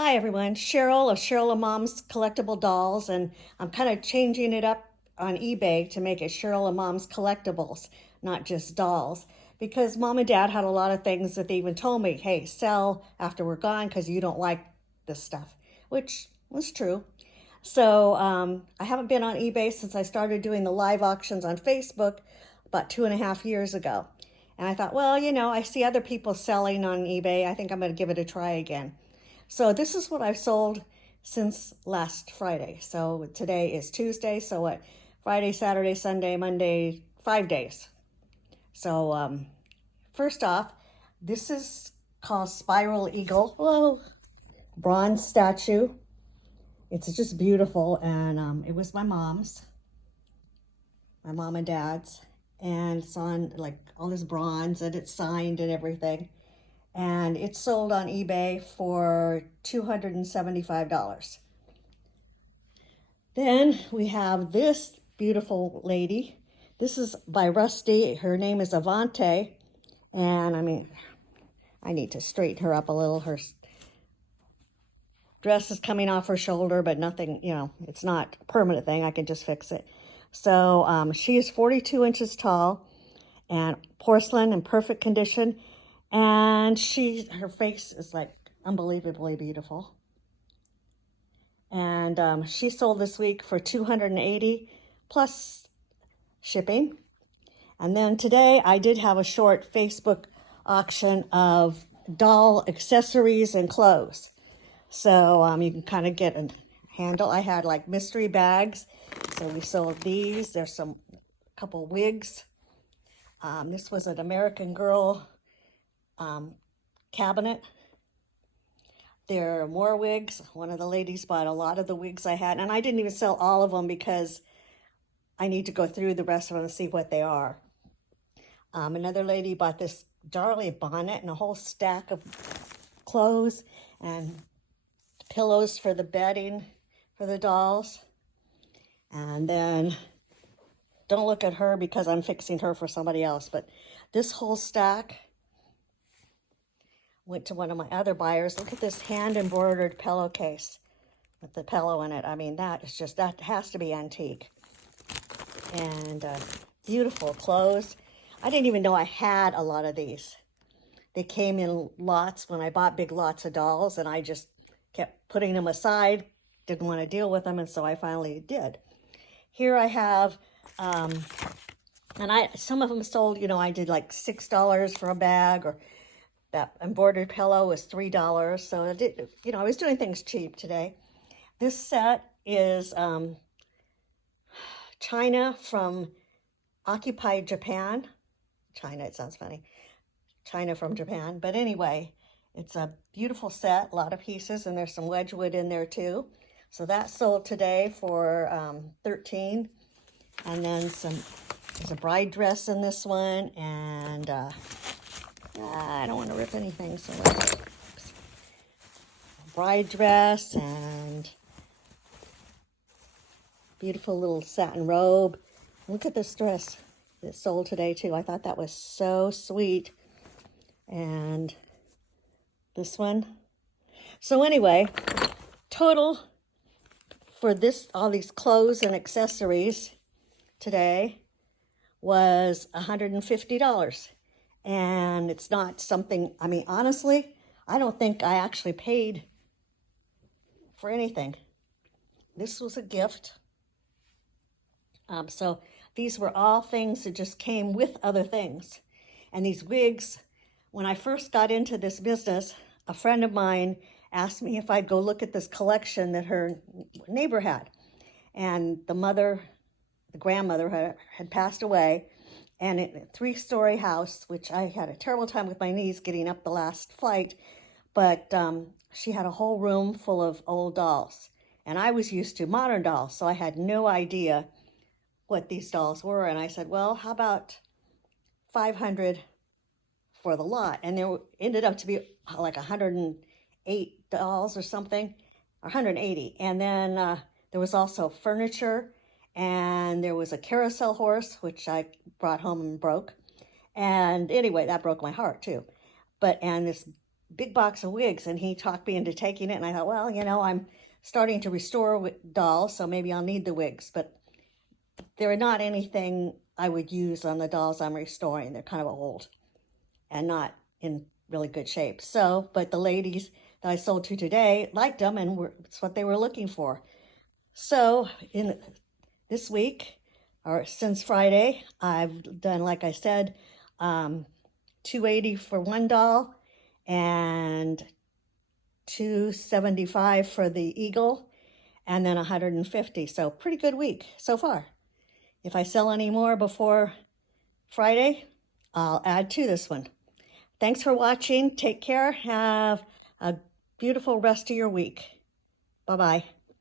Hi everyone, Cheryl of Cheryl and Mom's Collectible Dolls, and I'm kind of changing it up on eBay to make it Cheryl and Mom's Collectibles, not just dolls. Because Mom and Dad had a lot of things that they even told me, hey, sell after we're gone because you don't like this stuff, which was true. So I haven't been on eBay since I started doing the live auctions on Facebook about 2.5 years ago. And I thought, well, I see other people selling on eBay. I think I'm going to give it a try again. So this is what I've sold since last Friday. So today is Tuesday. So what? Friday, Saturday, Sunday, Monday, 5 days. So first off, this is called Spiral Eagle. Whoa, bronze statue. It's just beautiful, and it was my mom's, my mom and dad's, and it's on like all this bronze, and it's signed and everything. And it's sold on eBay for $275. Then we have this beautiful lady. This is by Rusty. Her name is Avante. And I need to straighten her up a little. Her dress is coming off her shoulder, but nothing, it's not a permanent thing. I can just fix it. So she is 42 inches tall and porcelain in perfect condition. And her face is like unbelievably beautiful. And she sold this week for $280 plus shipping. And then today I did have a short Facebook auction of doll accessories and clothes. So you can kind of get a handle. I had like mystery bags. So we sold these. There's a couple wigs. This was an American Girl cabinet. There are more wigs. One of the ladies bought a lot of the wigs I had, and I didn't even sell all of them because I need to go through the rest of them and see what they are. Another lady bought this Darley bonnet and a whole stack of clothes and pillows for the bedding for the dolls. And then, don't look at her because I'm fixing her for somebody else, but this whole stack went to one of my other buyers. Look at this hand-embroidered pillowcase with the pillow in it. That has to be antique. And beautiful clothes. I didn't even know I had a lot of these. They came in lots when I bought big lots of dolls, and I just kept putting them aside, didn't want to deal with them, and so I finally did. Here I have, some of them sold, I did like $6 for a bag, or that embroidered pillow was $3. So I was doing things cheap today. This set is China from occupied Japan. China, it sounds funny. China from Japan. But anyway, it's a beautiful set, a lot of pieces, and there's some Wedgwood in there too. So that sold today for $13. And then there's a bride dress in this one, and I don't want to rip anything, so bride dress and beautiful little satin robe. Look at this dress that sold today too. I thought that was so sweet. And this one. So anyway, total for all these clothes and accessories today was $150. And it's not something, honestly, I don't think I actually paid for anything. This was a gift. So these were all things that just came with other things. And these wigs, when I first got into this business, a friend of mine asked me if I'd go look at this collection that her neighbor had. And the grandmother had passed away, and a 3-story house, which I had a terrible time with my knees getting up the last flight, but she had a whole room full of old dolls. And I was used to modern dolls, so I had no idea what these dolls were. And I said, well, how about 500 for the lot? And there ended up to be like 108 dolls or something, or 180. And then there was also furniture, and there was a carousel horse, which I brought home and broke. And anyway, that broke my heart too. And this big box of wigs, and he talked me into taking it. And I thought, well, I'm starting to restore dolls, so maybe I'll need the wigs. But they're not anything I would use on the dolls I'm restoring. They're kind of old and not in really good shape. So, but the ladies that I sold to today liked them, and it's what they were looking for. So, in this week, or since Friday, I've done, like I said, 280 for one doll and 275 for the eagle, and then 150. So pretty good week so far. If I sell any more before Friday, I'll add to this one. Thanks for watching. Take care. Have a beautiful rest of your week. Bye-bye.